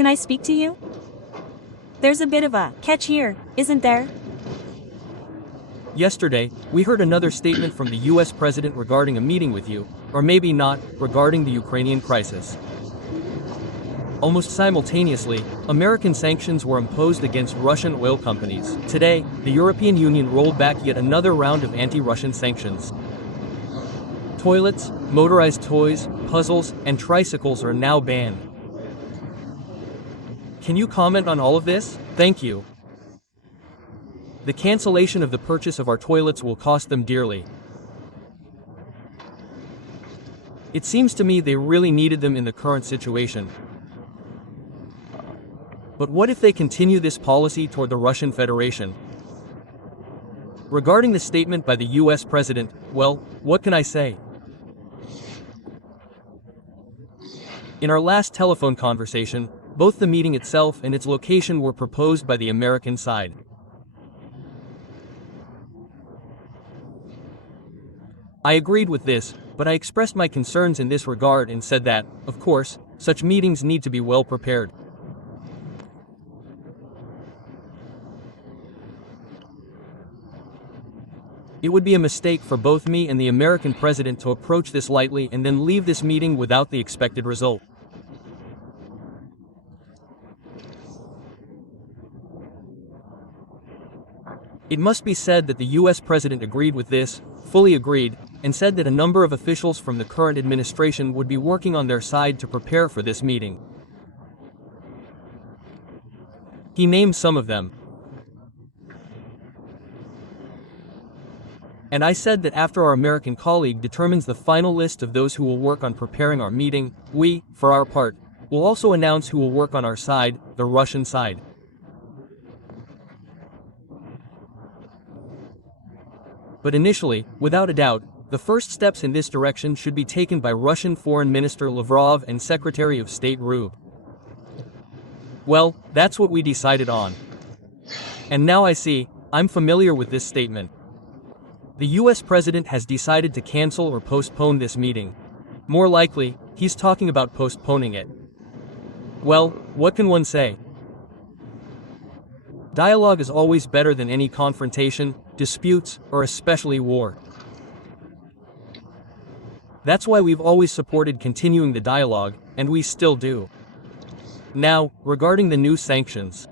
can I speak to you? There's a bit of a catch here, isn't there? Yesterday, we heard another statement from the US president regarding a meeting with you, or maybe not, regarding the Ukrainian crisis. Almost simultaneously, American sanctions were imposed against Russian oil companies. Today, the European Union rolled back yet another round of anti-Russian sanctions. Toilets, motorized toys, puzzles, and tricycles are now banned. Can you comment on all of this? Thank you. The cancellation of the purchase of our toilets will cost them dearly. It seems to me they really needed them in the current situation. But what if they continue this policy toward the Russian Federation? Regarding the statement by the US president, well, what can I say? In our last telephone conversation, both the meeting itself and its location were proposed by the American side. I agreed with this, but I expressed my concerns in this regard and said that, of course, such meetings need to be well prepared. It would be a mistake for both me and the American president to approach this lightly and then leave this meeting without the expected result. It must be said that the US president agreed with this, fully agreed, and said that a number of officials from the current administration would be working on their side to prepare for this meeting. He named some of them. And I said that after our American colleague determines the final list of those who will work on preparing our meeting, we, for our part, will also announce who will work on our side, the Russian side. But initially, without a doubt, the first steps in this direction should be taken by Russian Foreign Minister Lavrov and Secretary of State Ryabkov. Well, that's what we decided on. And now I see, I'm familiar with this statement. The US president has decided to cancel or postpone this meeting. More likely, he's talking about postponing it. Well, what can one say? Dialogue is always better than any confrontation, disputes, or especially war. That's why we've always supported continuing the dialogue, and we still do. Now, regarding the new sanctions.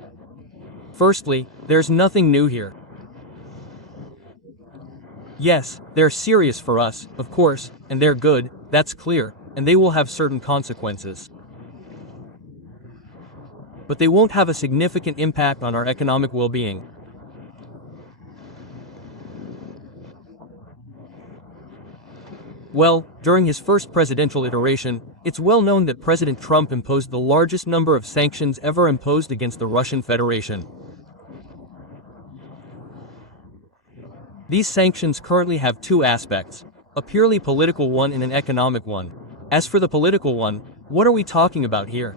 Firstly, there's nothing new here. Yes, they're serious for us, of course, and they're good, that's clear, and they will have certain consequences. But they won't have a significant impact on our economic well-being. Well, during his first presidential iteration, it's well known that President Trump imposed the largest number of sanctions ever imposed against the Russian Federation. These sanctions currently have two aspects, a purely political one and an economic one. As for the political one, what are we talking about here?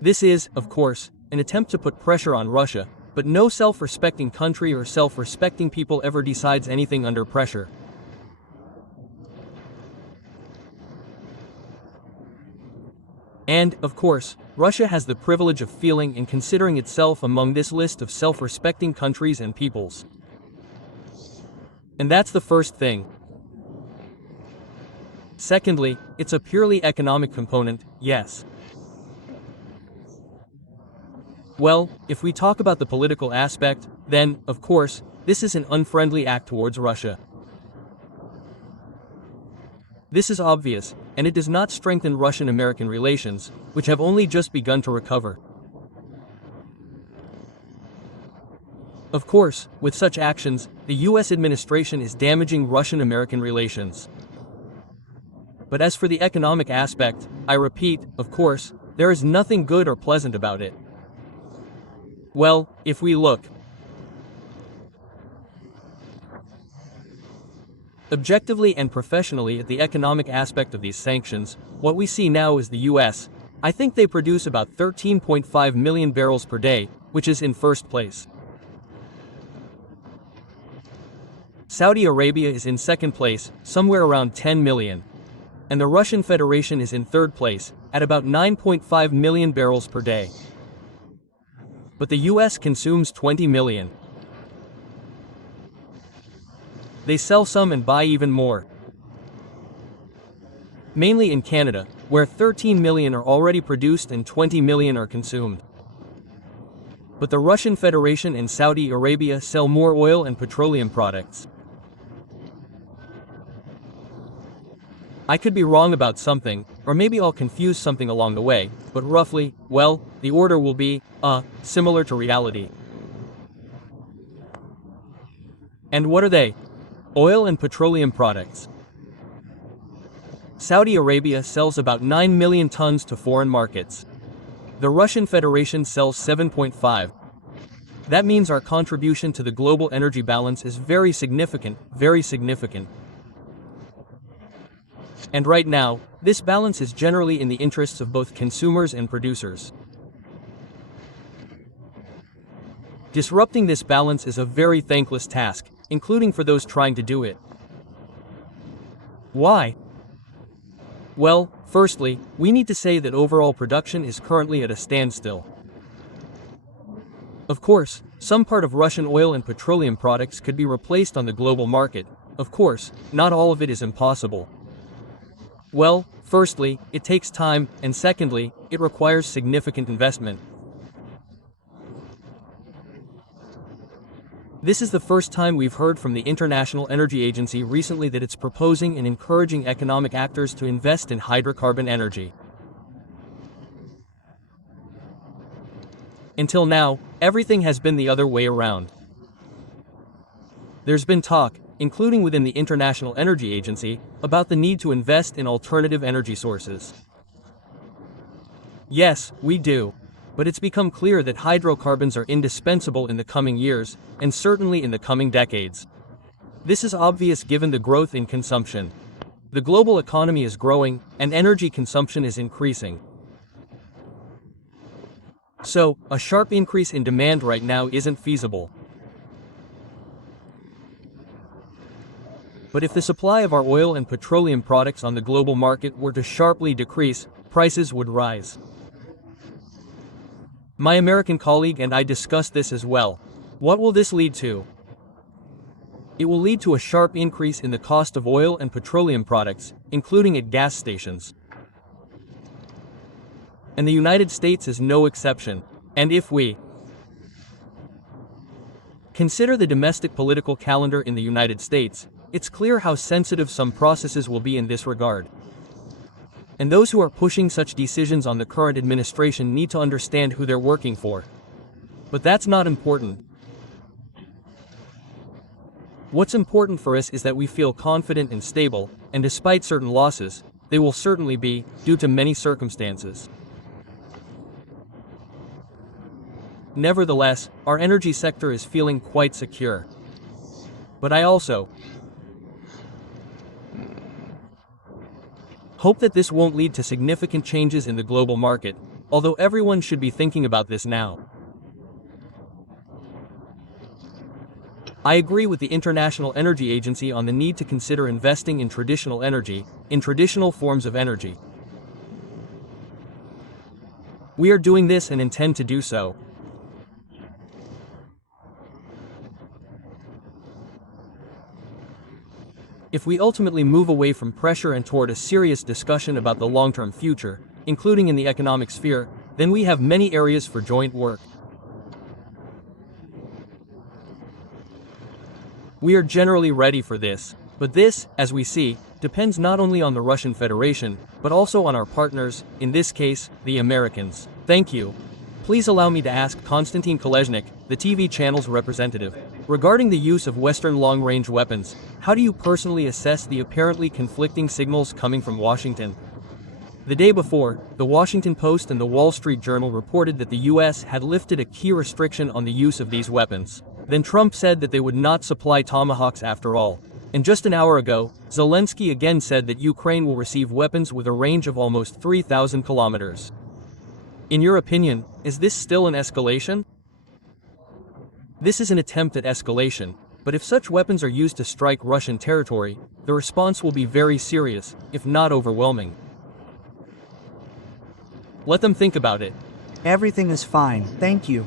This is, of course, an attempt to put pressure on Russia, but no self-respecting country or self-respecting people ever decides anything under pressure. And, of course, Russia has the privilege of feeling and considering itself among this list of self-respecting countries and peoples. And that's the first thing. Secondly, it's a purely economic component, yes. Well, if we talk about the political aspect, then, of course, this is an unfriendly act towards Russia. This is obvious, and it does not strengthen Russian-American relations, which have only just begun to recover. Of course, with such actions, the US administration is damaging Russian-American relations. But as for the economic aspect, I repeat, of course, there is nothing good or pleasant about it. Well, if we look objectively and professionally at the economic aspect of these sanctions, what we see now is the US. I think they produce about 13.5 million barrels per day, which is in first place. Saudi Arabia is in second place, somewhere around 10 million. and the Russian Federation is in third place, at about 9.5 million barrels per day. But the US consumes 20 million. They sell some and buy even more. Mainly in Canada, where 13 million are already produced and 20 million are consumed. But the Russian Federation and Saudi Arabia sell more oil and petroleum products. I could be wrong about something, or maybe I'll confuse something along the way, but roughly, well, the order will be, similar to reality. And what are they? Oil and petroleum products. Saudi Arabia sells about 9 million tons to foreign markets. The Russian Federation sells 7.5. That means our contribution to the global energy balance is very significant, very significant. And right now, this balance is generally in the interests of both consumers and producers. Disrupting this balance is a very thankless task, including for those trying to do it. Why? Well, firstly, we need to say that overall production is currently at a standstill. Of course, some part of Russian oil and petroleum products could be replaced on the global market. Of course, not all of it is impossible. Well, firstly, it takes time, and secondly, it requires significant investment. This is the first time we've heard from the International Energy Agency recently that it's proposing and encouraging economic actors to invest in hydrocarbon energy. Until now, everything has been the other way around. There's been talk, including within the International Energy Agency, about the need to invest in alternative energy sources. Yes, we do. But it's become clear that hydrocarbons are indispensable in the coming years, and certainly in the coming decades. This is obvious given the growth in consumption. The global economy is growing, and energy consumption is increasing. So, a sharp increase in demand right now isn't feasible. But if the supply of our oil and petroleum products on the global market were to sharply decrease, prices would rise. My American colleague and I discussed this as well. What will this lead to? It will lead to a sharp increase in the cost of oil and petroleum products, including at gas stations. And the United States is no exception. And if we consider the domestic political calendar in the United States, it's clear how sensitive some processes will be in this regard. And those who are pushing such decisions on the current administration need to understand who they're working for. But that's not important. What's important for us is that we feel confident and stable, and despite certain losses, they will certainly be, due to many circumstances. Nevertheless, our energy sector is feeling quite secure. But I also hope that this won't lead to significant changes in the global market, although everyone should be thinking about this now. I agree with the International Energy Agency on the need to consider investing in traditional energy, in traditional forms of energy. We are doing this and intend to do so. If we ultimately move away from pressure and toward a serious discussion about the long-term future, including in the economic sphere, then we have many areas for joint work. We are generally ready for this, but this, as we see, depends not only on the Russian Federation, but also on our partners, in this case, the Americans. Thank you. Please allow me to ask Konstantin Kolesnik, the TV channel's representative, regarding the use of Western long-range weapons. How do you personally assess the apparently conflicting signals coming from Washington? The day before, the Washington Post and the Wall Street Journal reported that the US had lifted a key restriction on the use of these weapons. Then Trump said that they would not supply Tomahawks after all. And just an hour ago, Zelensky again said that Ukraine will receive weapons with a range of almost 3,000 kilometers. In your opinion, is this still an escalation? This is an attempt at escalation, But if such weapons are used to strike Russian territory, the response will be very serious, if not overwhelming. Let them think about it. Everything is fine, thank you.